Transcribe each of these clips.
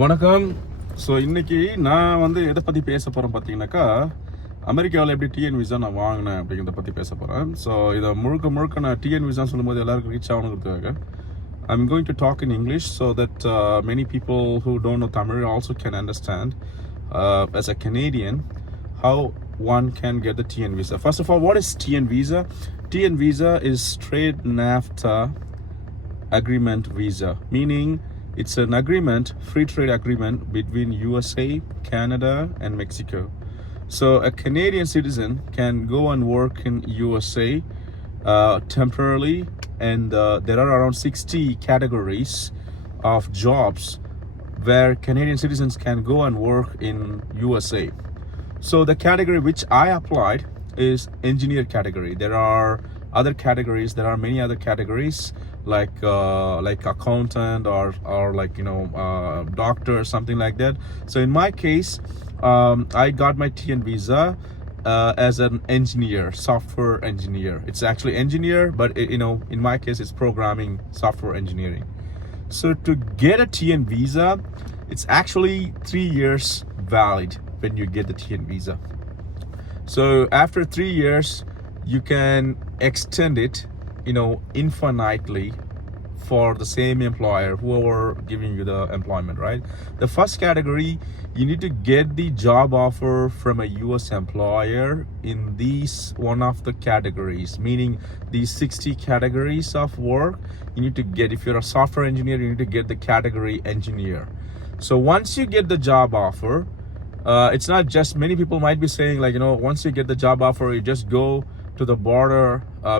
வணக்கம். ஸோ இன்னைக்கு நான் எதை பற்றி பேச போகிறேன் பார்த்தீங்கன்னாக்கா, அமெரிக்காவில் எப்படி டிஎன் விசா நான் வாங்கினேன் அப்படிங்கிறத பற்றி பேச போகிறேன். ஸோ இதை முழுக்க நான் டிஎன் விசான்னு சொல்லும்போது எல்லாருக்கும் reach ஆகணுங்கிறதுக்காக I'm going to talk in English so that many people who don't know Tamil also can understand as a Canadian how one can get the TN visa. First of all, what is TN visa? TN visa is Trade NAFTA agreement visa, meaning it's an agreement, free trade agreement between USA, Canada, and Mexico. So a Canadian citizen can go and work in USA temporarily, and there are around 60 categories of jobs where Canadian citizens can go and work in USA. So the category which I applied is engineer category. There are other categories. There are many other categories like accountant or like doctor, something like that. So in my case, I got my TN visa as an engineer, software engineer. It's actually engineer, but in my case, it's programming, software engineering. So to get a TN visa, it's actually 3 years valid when you get the TN visa. So after 3 years, you can extend it, infinitely for the same employer, whoever giving you the employment, right? The first category, you need to get the job offer from a US employer in these one of the categories, meaning these 60 categories of work. You need to get, if you're a software engineer, you need to get the category engineer. So once you get the job offer, it's not just, many people might be saying once you get the job offer, you just go to the border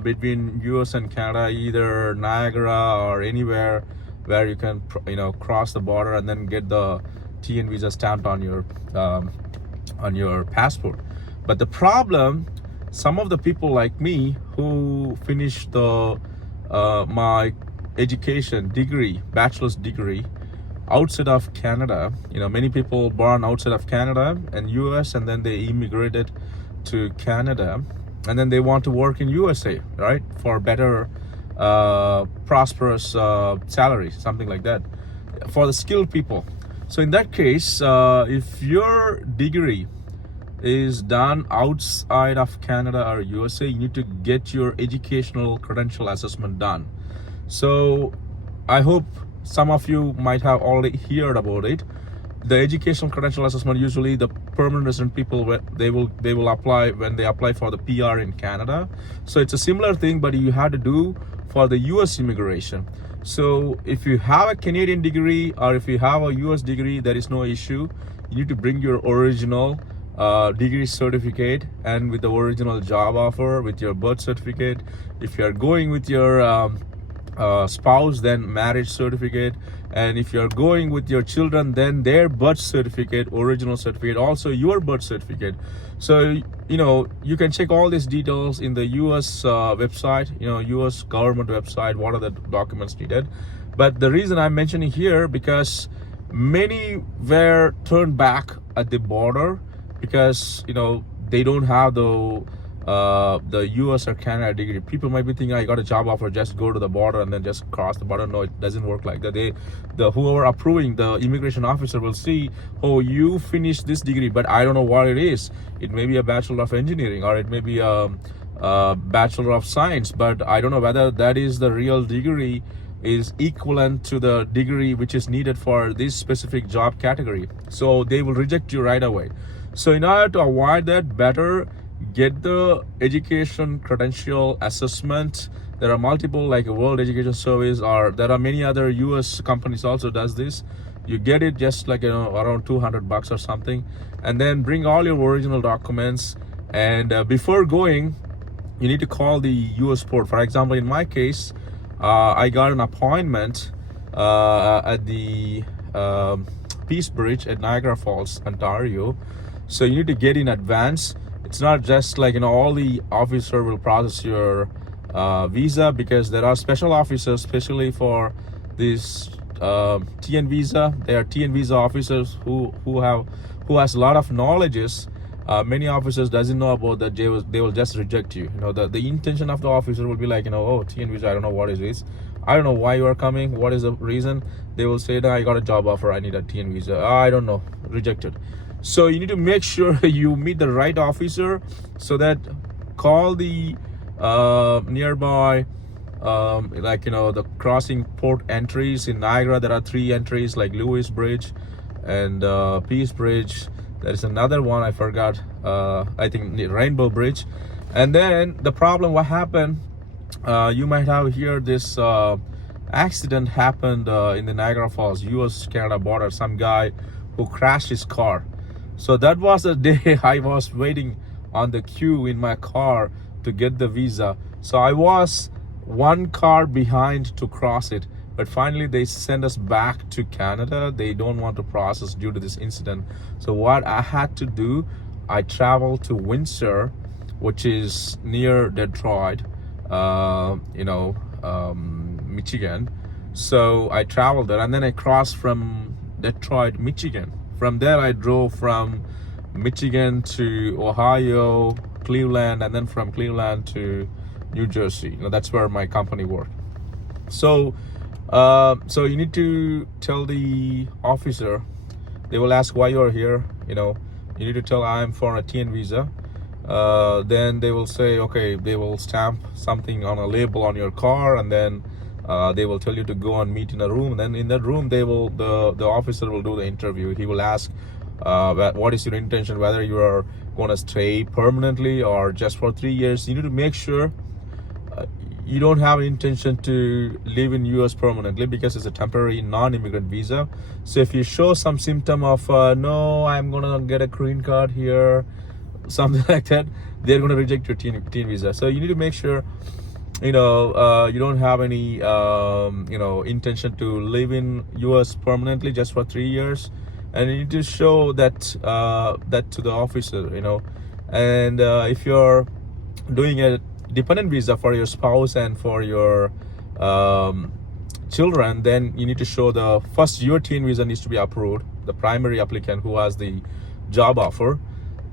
between US and Canada, either Niagara or anywhere where you can cross the border and then get the TN visa stamped on your passport. But the problem, some of the people like me who finished my education degree, bachelor's degree, outside of Canada, many people born outside of Canada and US, and then they immigrated to Canada, and then they want to work in USA, right, for better prosperous salary, something like that, for the skilled people. So in that case, if your degree is done outside of Canada or USA, you need to get your educational credential assessment done. So I hope some of you might have already heard about it. The educational credential assessment, usually the permanent resident people, they will apply when they apply for the PR in Canada. So it's a similar thing, but you have to do for the US immigration. So if you have a Canadian degree or if you have a US degree, there is no issue. You need to bring your original degree certificate and with the original job offer, with your birth certificate. If you are going with your spouse, then marriage certificate, and if you're going with your children, then their birth certificate, original certificate, also your birth certificate. So you can check all these details in the US website, US government website, what are the documents needed. But the reason I'm mentioning here, because many were turned back at the border because they don't have the US or Canada degree. People might be thinking, I got a job offer, just go to the border and then just cross the border. No, it doesn't work like that. Whoever approving, the immigration officer will see, oh, you finished this degree, but I don't know what it is. It may be a Bachelor of Engineering or it may be a Bachelor of Science, but I don't know whether that is the real degree is equivalent to the degree which is needed for this specific job category. So they will reject you right away. So in order to avoid that, better get the education credential assessment. There are multiple, like a World Education Service, or there are many other US companies also does this. You get it just like around $200 or something, and then bring all your original documents. And before going, you need to call the US port. For example, in my case, I got an appointment at the Peace Bridge at Niagara Falls, Ontario. So you need to get in advance. It's not just like all the officer will process your visa, because there are special officers especially for this TN visa. They are TN visa officers who has a lot of knowledges many officers doesn't know about that. They will just reject you. The intention of the officer will be like, oh, TN visa, I don't know what it is. I don't know why you are coming, what is the reason. They will say that I got a job offer, I need a TN visa. I don't know, rejected. So you need to make sure you meet the right officer, so that call the nearby like, you know, the crossing port entries in Niagara. There are 3 entries, like Lewis Bridge and Peace Bridge. There is another one I forgot, I think Rainbow Bridge. And then the problem, what happened, you might have heard this accident happened in the Niagara Falls, US-Canada border. Some guy who crashed his car. So that was the day I was waiting on the queue in my car to get the visa. So I was 1 car behind to cross it, but finally they send us back to Canada. They don't want to process due to this incident. So what I had to do, I traveled to Windsor, which is near Detroit, you know, Michigan. So I traveled there, and then I crossed from Detroit, Michigan. From there I drove from Michigan to Ohio, Cleveland, and then from Cleveland to New Jersey. You know, that's where my company worked. So so you need to tell the officer. They will ask why you are here. You know, you need to tell I'm for a TN visa. Then they will say, okay, they will stamp something on a label on your car, and then they will tell you to go and meet in a room. And then in that room, they will the officer will do the interview. He will ask what is your intention, whether you are going to stay permanently or just for 3 years. You need to make sure you don't have an intention to live in US permanently, because it's a temporary non-immigrant visa. So if you show some symptom of no, I'm gonna get a green card here, something like that, they're gonna reject your TN visa. So you need to make sure, you know, you don't have any you know, intention to live in US permanently just for 3 years, and you need to show that that to the officer, you know. And if you're doing a dependent visa for your spouse and for your children, then you need to show the first, your TN visa needs to be approved, the primary applicant who has the job offer.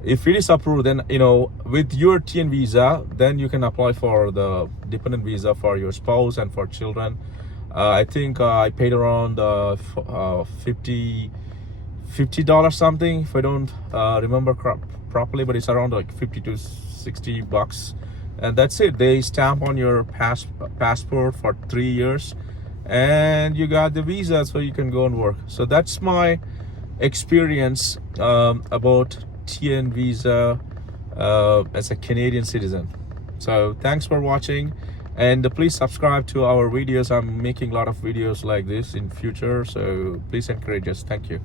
If it is approved, then, you know, with your TN visa, then you can apply for the dependent visa for your spouse and for children. I think I paid around $50 something, if I don't remember properly, but it's around like 50 to 60 bucks. And that's it. They stamp on your passport for 3 years, and you got the visa, so you can go and work. So that's my experience about TN visa as a Canadian citizen. So thanks for watching, and please subscribe to our videos. I'm making a lot of videos like this in future, so please encourage us. Thank you.